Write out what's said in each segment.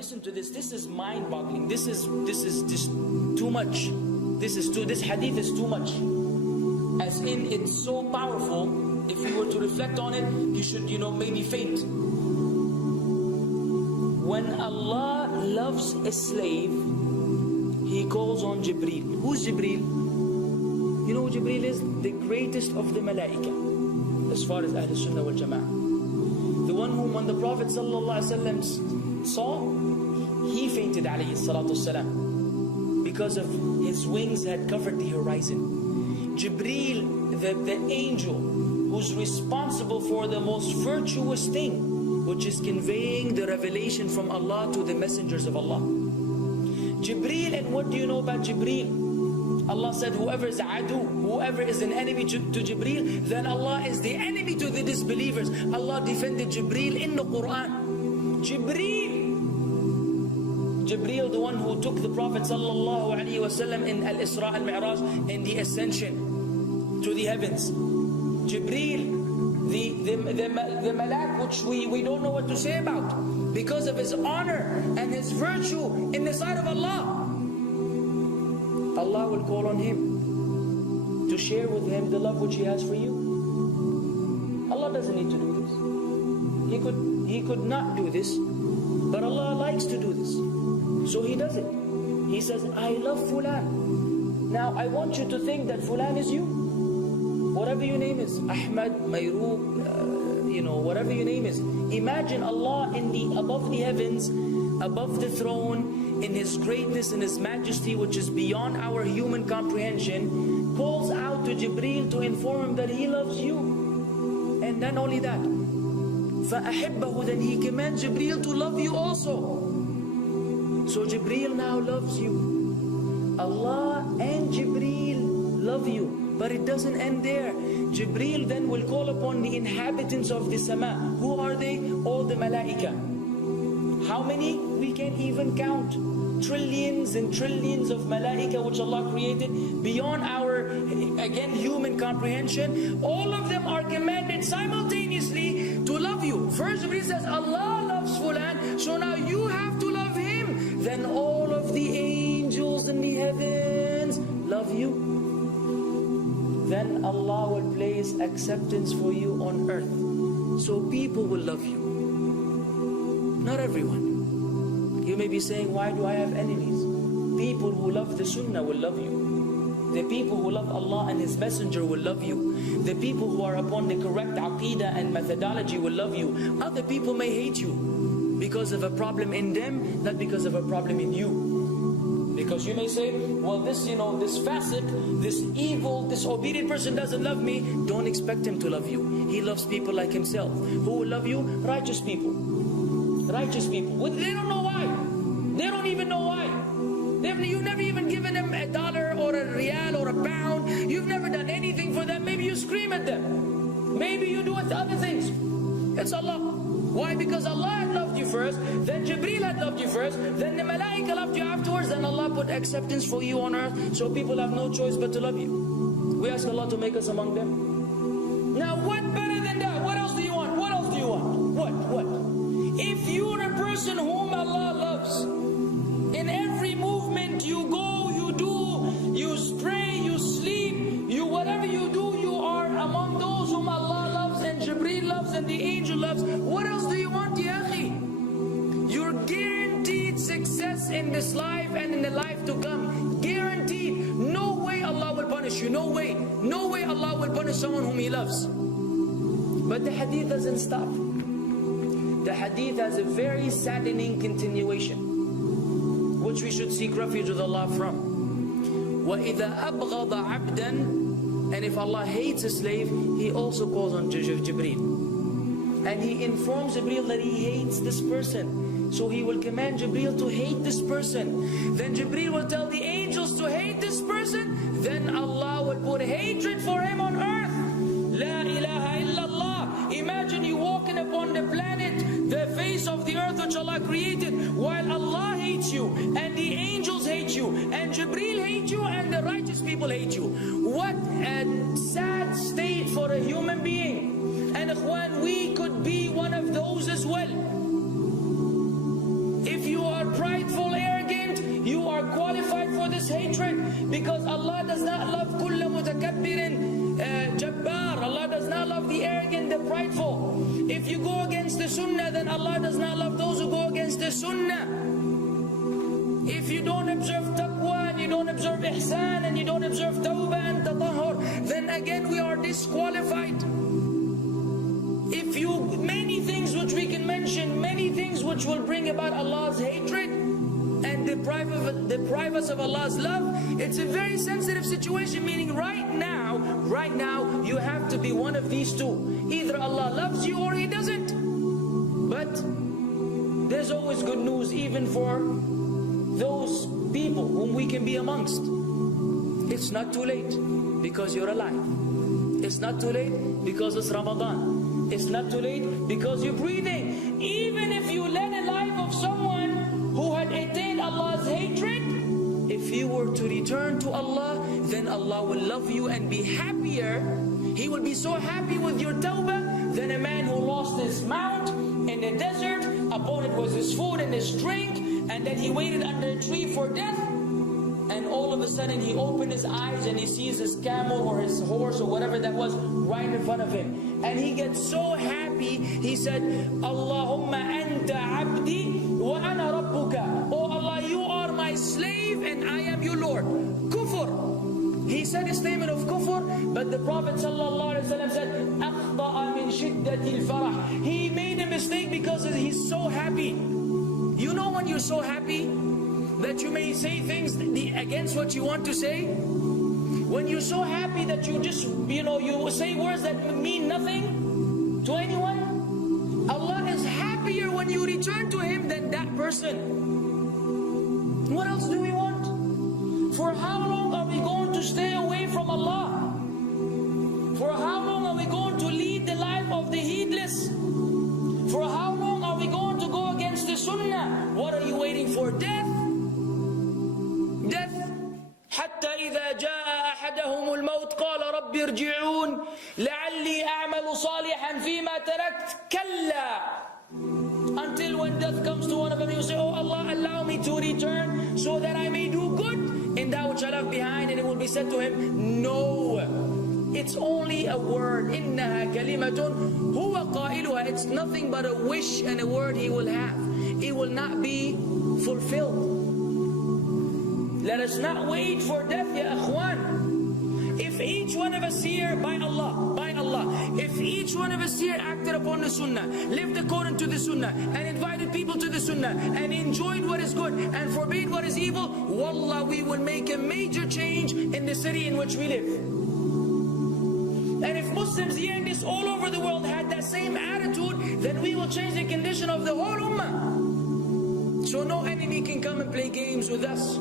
listen to this. This is mind-boggling. This is just too much. This hadith is too much. As in, it's so powerful. If you were to reflect on it, you should, maybe faint. When Allah loves a slave, He calls on Jibreel. Who's Jibreel? You know who Jibreel is? The greatest of the Malaika, as far as Ahl Sunnah wal Jama'ah. The one whom when the Prophet ﷺ saw, he fainted alayhi salatu wasalam, because of his wings had covered the horizon. Jibreel, the angel who's responsible for the most virtuous thing, which is conveying the revelation from Allah to the messengers of Allah. Jibreel, and what do you know about Jibreel? Allah said, whoever is adu, whoever is an enemy to Jibreel, then Allah is the enemy to the disbelievers. Allah defended Jibreel in the Quran. Jibreel, the one who took the Prophet ﷺ in Al-Isra al-Mi'raj, in the ascension to the heavens. Jibreel, the malak, which we don't know what to say about, because of his honor and his virtue in the sight of Allah. Allah will call on him to share with him the love which He has for you. Allah doesn't need to do this. He could not do this, but Allah likes to do this, so He does it. He says, I love Fulan. Now I want you to think that Fulan is you. Whatever your name is, Ahmad, Mayroob, whatever your name is. Imagine Allah above the heavens, above the throne, in His greatness and His majesty, which is beyond our human comprehension, calls out to Jibreel to inform him that He loves you. And then only that, فَأَحِبَّهُ, then He commands Jibreel to love you also. So Jibreel now loves you. Allah and Jibreel love you. But it doesn't end there. Jibreel then will call upon the inhabitants of the sama. Who are they? All the malaika. How many? We can't even count. Trillions and trillions of malaika which Allah created beyond our, again, human comprehension. All of them are commanded simultaneously to love you. First Jibreel says, Allah loves Fulan, so now you have to love him. Then all of the angels in the heavens love you. Then Allah will place acceptance for you on earth. So people will love you. Not everyone. You may be saying, why do I have enemies? People who love the Sunnah will love you. The people who love Allah and His Messenger will love you. The people who are upon the correct aqidah and methodology will love you. Other people may hate you because of a problem in them, not because of a problem in you. Because you may say, well, this fasiq, this evil, disobedient person doesn't love me. Don't expect him to love you. He loves people like himself. Who will love you? Righteous people. Righteous people. They don't know why. They don't even know why. You've never even given them $1 or a riyal or a pound. You've never done anything for them. Maybe you scream at them. Maybe you do other things. It's Allah. Why? Because Allah had loved you first, then Jibreel had loved you first, then the Malaika loved you afterwards, then Allah put acceptance for you on earth, so people have no choice but to love you. We ask Allah to make us among them. Now what better than that? What else do you want? What else do you want? What? If you're a person whom Allah loves, in every movement you go, you do, you pray, you sleep, whatever you do, you are among those whom Allah loves and Jibreel loves and the angel loves. What else do you want, ya akhi? You're guaranteed success in this life and in the life to come. Guaranteed. No way Allah will punish you. No way. No way Allah will punish someone whom He loves. But the hadith doesn't stop. The hadith has a very saddening continuation, which we should seek refuge with Allah from. وَإِذَا أَبْغَضَ عَبْدًا, and if Allah hates a slave, He also calls on Jibreel. And He informs Jibreel that He hates this person. So He will command Jibreel to hate this person. Then Jibreel will tell the angels to hate this person. Then Allah will put hatred for him on earth. La ilaha illallah. Imagine you walking upon the planet, the face of the earth which Allah created, while Allah hates you, and the angels hate you, and Jibreel hates you, and the righteous people hate you. What a sad state for a human being. And ikhwan, we could be one of those as well. If you are are prideful, arrogant, you are qualified for this hatred, because Allah does not love kulla mutakabbirin jabbar. Allah does not love the arrogant, the prideful. If you go against the sunnah, then Allah does not love those who go against the sunnah. If you don't observe taqwa, and you don't observe ihsan, and you don't observe tawbah and tatahur, then again we are disqualified. If you, many things which we can mention, many things which will bring about Allah's hatred and deprive us of Allah's love. It's a very sensitive situation, meaning right now, you have to be one of these two. Either Allah loves you or He doesn't. But there's always good news, even for those people whom we can be amongst. It's not too late because you're alive. It's not too late because it's Ramadan. It's not too late because you're breathing. Even if you led a life of someone who had attained Allah's hatred, if you were to return to Allah, then Allah will love you and be happier. He will be so happy with your tawbah than a man who lost his mount in the desert. Upon it was his food and his drink, and then he waited under a tree for death. And all of a sudden he opened his eyes and he sees his camel or his horse or whatever that was right in front of him. And he gets so happy, he said, Allahumma anta abdi wa ana rabbuka. Oh Allah, you are my slave and I am your Lord. Kufr. He said a statement of kufr, but the Prophet ﷺ said, أَخْطَأَ مِنْ شِدَّةِ الْفَرَحِ. He made a mistake because he's so happy. You know when you're so happy that you may say things against what you want to say? When you're so happy that you just, you say words that mean nothing to anyone? Allah is happier when you return to Him than that person. What else do we want? For how long are we going to stay away from Allah? For how long are we going to lead the life of the heedless? For how long are we going to go against the sunnah? What are you waiting for? Death? Death. حتى إذا جاء أحدهم الموت قال رب ارجعون لعلي أعمل صالحا فيما تركت كلا. Until when death comes to one of them, you say, oh Allah, allow me to return so that I may do good in that which I left behind. And it will be said to him, no, it's only a word. إنها كلمة هو قائلها. It's nothing but a wish and a word he will have. It will not be fulfilled. Let us not wait for death, ya akhwan. If each one of us here, by Allah, if each one of us here acted upon the sunnah, lived according to the sunnah, and invited people to the sunnah, and enjoyed what is good, and forbade what is evil, wallah, we will make a major change in the city in which we live. And if Muslims hearing this all over the world had that same attitude, then we will change the condition of the whole ummah. So no enemy can come and play games with us.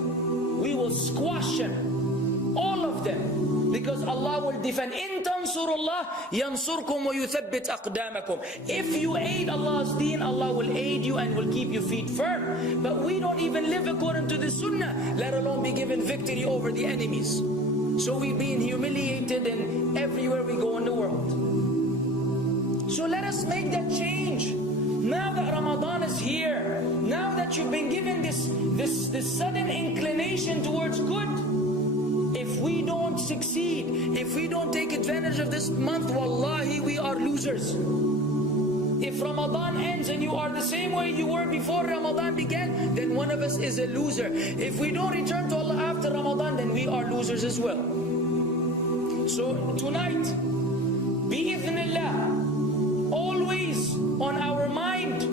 We will squash them, all of them, because Allah will defend. In tansurullah yansurkum wa yuthabbit aqdamakum. If you aid Allah's deen, Allah will aid you and will keep your feet firm. But we don't even live according to the sunnah, let alone be given victory over the enemies. So we're being humiliated in everywhere we go in the world. So let us make that change. Now that Ramadan is here, now that you've been given this sudden inclination towards good, if we don't succeed, if we don't take advantage of this month, wallahi, we are losers. If Ramadan ends and you are the same way you were before Ramadan began, then one of us is a loser. If we don't return to Allah after Ramadan, then we are losers as well. So tonight, bi'idhnillah, always on our mind,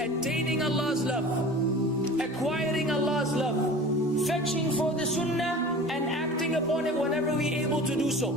attaining Allah's love, acquiring Allah's love, fetching for the sunnah and acting upon it whenever we're able to do so.